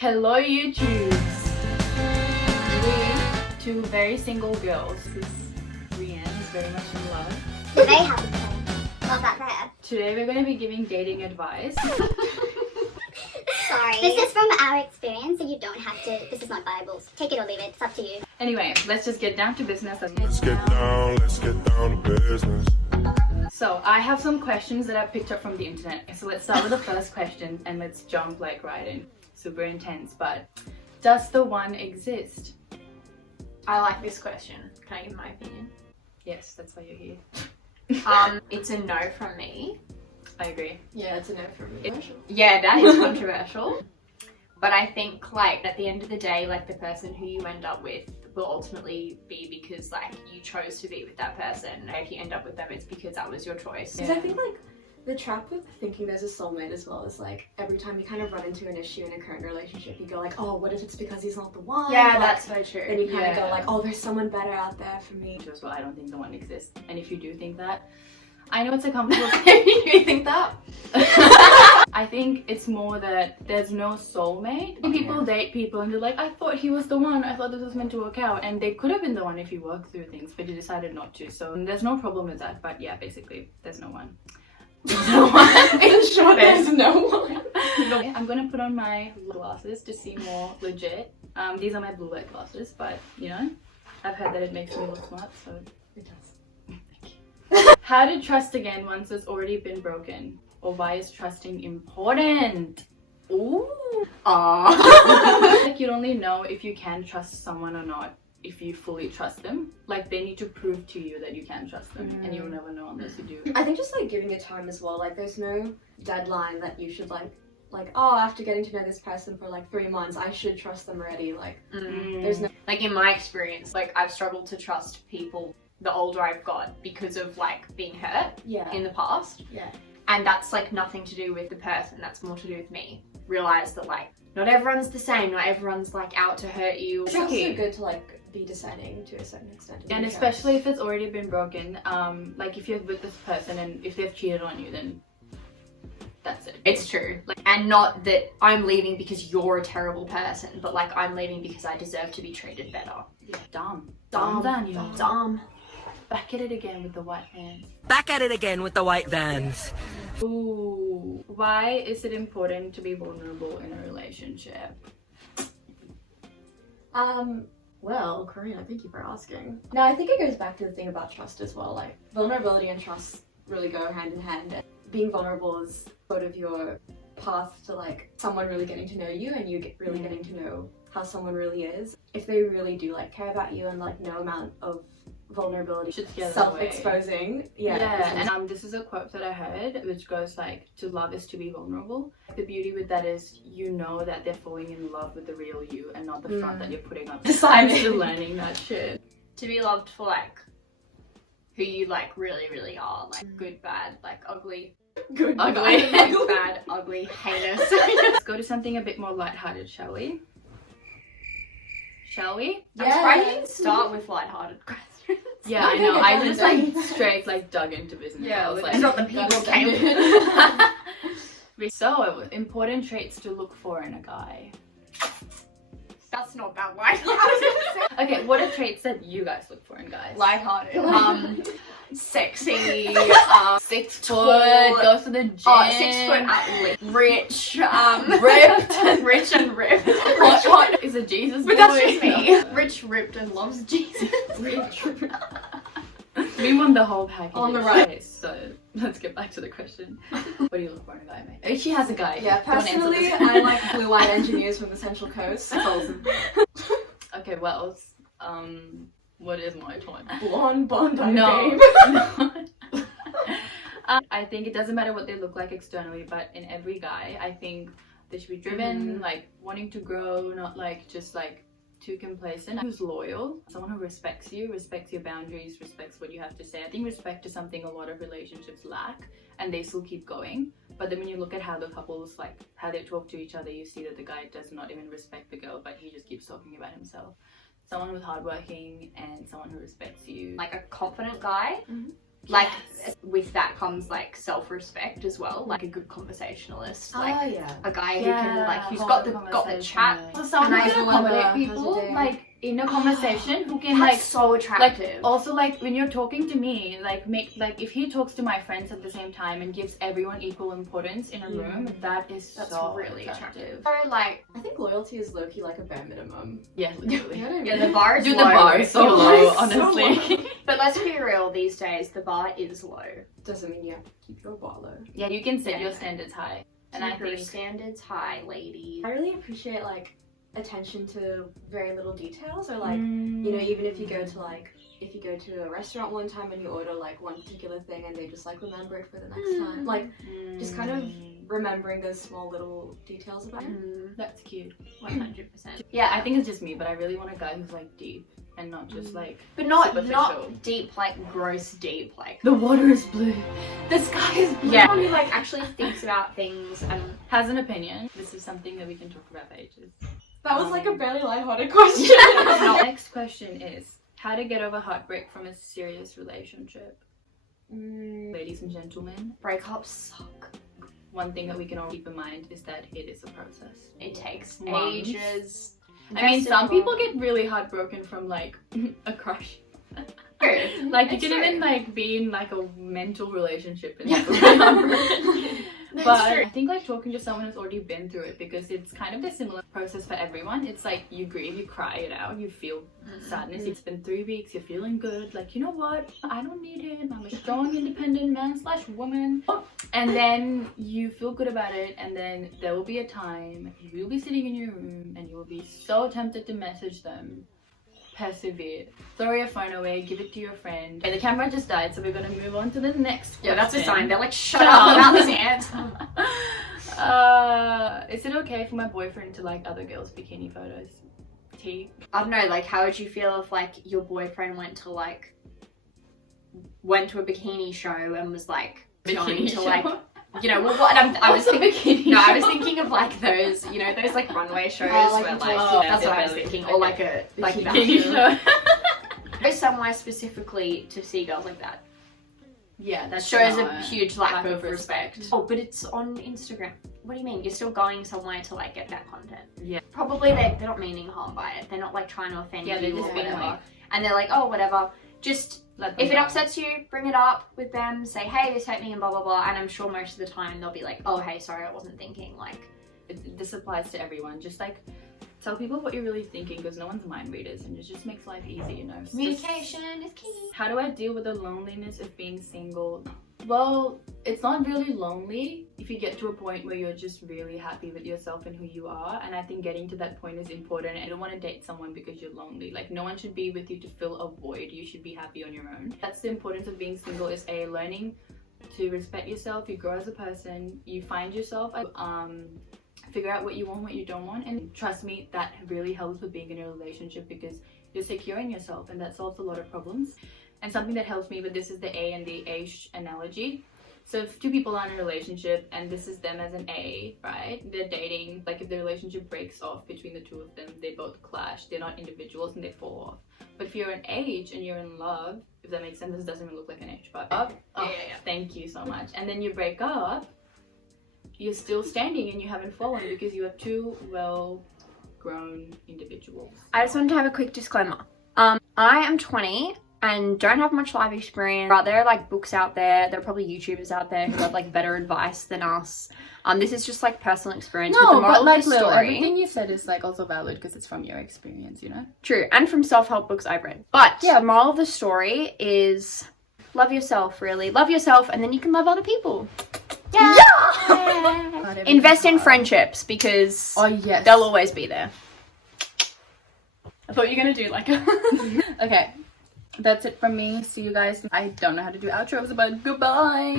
Hello YouTube! We, two very single girls, Brienne is very much in love. We're very happy for her. Love that for her. Today we're going to be giving dating advice. Sorry. This is from our experience, so you don't have to, this is not Bibles. Take it or leave it, it's up to you. Anyway, let's just get down to business. Let's get down to business. So I have some questions that I picked up from the internet. So let's start with the first question and let's jump like right in. Super intense, but does the one exist? I like this question. Can I give my opinion? Yes, that's why you're here. It's a no from me. I agree. Yeah, it's a no from me. Yeah, that is controversial. But I think like at the end of the day, like the person who you end up with will ultimately be because like you chose to be with that person. If you end up with them, it's because that was your choice. Because I think like the trap with thinking there's a soulmate as well is like every time you kind of run into an issue in a current relationship, you go like, oh, what if it's because he's not the one? Yeah, like, that's so true. Then you kind of go like, oh, there's someone better out there for me. As well, I don't think the one exists. And if you do think that, I know it's a comfortable thing. You think that? I think it's more that there's no soulmate. People date people and they're like, I thought he was the one, I thought this was meant to work out, and they could have been the one if you worked through things, but you decided not to. So there's no problem with that. But yeah, basically there's no one. There's no one. In short, there's no one. Yeah, I'm gonna put on my glasses to see more legit. These are my blue light glasses, but you know, I've heard that it makes me look smart, so it does. How to trust again once it's already been broken? Or why is trusting important? Ooh. Like you'd only know if you can trust someone or not if you fully trust them. Like they need to prove to you that you can trust them, and you'll never know unless you do. I think just like giving it time as well. Like there's no deadline that you should like oh, after getting to know this person for like 3 months, I should trust them already. Like there's no like in my experience, like I've struggled to trust people the older I've got because of like being hurt in the past. Yeah. And that's like nothing to do with the person, that's more to do with me. Realize that like not everyone's the same, not everyone's like out to hurt you. It's also good to like be discerning to a certain extent. And especially if it's already been broken, like if you're with this person and if they've cheated on you, then that's it. It's true. Like, and not that I'm leaving because you're a terrible person, but like I'm leaving because I deserve to be treated better. Yeah, dumb. Dumb. Daniel. Dumb. Back at it again with the white vans. Back at it again with the white vans. Ooh, why is it important to be vulnerable in a relationship? Well, Karina, thank you for asking. No, I think it goes back to the thing about trust as well. Like vulnerability and trust really go hand in hand. Being vulnerable is sort of your path to like someone really getting to know you, and you really getting to know how someone really is. If they really do like care about you, and like no amount of vulnerability, self-exposing. And this is a quote that I heard which goes like, to love is to be vulnerable. The beauty with that is you know that they're falling in love with the real you and not the front that you're putting up. I'm still learning that shit. To be loved for like who you like really, really are. Like good, bad, like ugly. Good, ugly, bad, ugly, heinous. Let's go to something a bit more lighthearted, shall we? Shall we? I'm surprised you didn't start with lighthearted questions. Yeah, I know. I just like straight like dug into business. Yeah, I was like, it's not the people came. So, important traits to look for in a guy. That's not that lighthearted. Okay, what are traits that you guys look for in guys? Lighthearted. Sexy. 6 foot. Go to the gym. 6 foot at least. Rich. Ripped. Rich and ripped. Hot. Is a Jesus boy. But that's just me. Rich, ripped, and loves Jesus. Rich. We won the whole package. On the right. Okay, so let's get back to the question. What do you look for in a guy, mate? She has a guy. Yeah, personally, I like blue-eyed engineers from the Central Coast. Okay, well, what is my type? Blonde Bondi babe. No. I think it doesn't matter what they look like externally, but in every guy, I think they should be driven, like wanting to grow, not like just like too complacent. Who's loyal, someone who respects you, respects your boundaries, respects what you have to say. I think respect is something a lot of relationships lack, and they still keep going. But then when you look at how the couples, like how they talk to each other, you see that the guy does not even respect the girl, but he just keeps talking about himself. Someone who's hardworking and someone who respects you. Like a confident guy. Like with that comes like self-respect as well, like a good conversationalist, like a guy who can like who's got the chat. So someone who can accommodate people like in a conversation who can like so attractive. Like also like when you're talking to me, like make like if he talks to my friends at the same time and gives everyone equal importance in a room, that's so really attractive. So like I think loyalty is low-key like a bare minimum. yeah, literally. You know what I mean? yeah, the bar is Dude, low. the bar is so low, So honestly. low. But let's be real, these days the bar is low. Doesn't mean you have to keep your bar low. Yeah, you can set your standards high. And I Keep your think standards high, lady. I really appreciate like attention to very little details, or like you know, even if you go to a restaurant one time and you order like one particular thing and they just like remember it for the next time, like just kind of remembering those small little details about it. that's cute. 100%. Yeah, I think it's just me, but I really want a guy who's like deep and not just like But not superficial. deep, like gross deep, like The water is blue. The sky is blue. yeah, who like actually thinks about things and Has an opinion. This is something that we can talk about for ages. That was like a barely lighthearted question. Next question is how to get over heartbreak from a serious relationship. Ladies and gentlemen, breakups suck. one thing that we can all keep in mind is that it is a process. It takes Months. ages. I mean, some people get really heartbroken from like a crush. Like you It's can true. even like be in like a mental relationship and still be heartbroken. But I think like talking to someone who's already been through it, because it's kind of the similar process for everyone. It's like you grieve, you cry it out, you feel sadness. It's been 3 weeks, you're feeling good. Like, you know what? I don't need him. I'm a strong, independent man/woman. And then you feel good about it, and then there will be a time you will be sitting in your room and you will be so tempted to message them. Persevere. Throw your phone away, give it to your friend. Okay, the camera just died, so we're gonna move on to the next question. Yeah, that's a sign. They're like, shut up about this answer. Is it okay for my boyfriend to like other girls' bikini photos? T. I don't know, like how would you feel if like your boyfriend went to a bikini show and was like going to like, you know, well, what I was thinking. No, I was thinking of like those, you know, those like runway shows like where the like toy that's what I was really. thinking, or like a like that. Bikini show. Go somewhere specifically to see girls like that. Yeah, that Shows a huge lack of respect. respect. Oh, but it's on Instagram. What do you mean? You're still going somewhere to like get that content. Yeah. Probably they're not meaning harm by it. They're not like trying to offend Yeah, they're you just or being whatever. like, And they're like, oh, whatever. Just let them if it know. upsets you, bring it up with them. Say, hey, this hurt me and blah blah blah. And I'm sure most of the time they'll be like, oh, hey, sorry, I wasn't thinking. Like, This applies to everyone. Just like tell people what you're really thinking, because no one's mind readers, and it just makes life easy, you know. It's communication is key. just, how do I deal with the loneliness of being single? Well, it's not really lonely if you get to a point where you're just really happy with yourself and who you are. And I think getting to that point is important. I don't want to date someone because you're lonely. Like, no one should be with you to fill a void. You should be happy on your own. That's the importance of being single, is learning to respect yourself. You grow as a person, you find yourself, figure out what you want, what you don't want. And trust me, that really helps with being in a relationship, because you're secure in yourself, and that solves a lot of problems. And something that helps me with this is the A and the A analogy. So if two people are in a relationship and this is them as an A, right? They're dating, like if the relationship breaks off between the two of them, they both clash. They're not individuals and they fall off. But if you're an H and you're in love, if that makes sense, this doesn't even look like an H, but Yeah. thank you so much. And then you break up, you're still standing and you haven't fallen, because you are two well-grown individuals. I just wanted to have a quick disclaimer. I am 20 and don't have much life experience, but there are like books out there, there are probably YouTubers out there who have like better advice than us. This is just like personal experience. But the moral of the story, everything you said is like also valid because it's from your experience, you know? true, and from self-help books I've read. But yeah, the moral of the story is love yourself, really. Love yourself, and then you can love other people. Yeah! Invest in friendships, because yes. they'll always be there. I thought you were gonna do like a Okay, that's it from me. See you guys. I don't know how to do outros, but goodbye.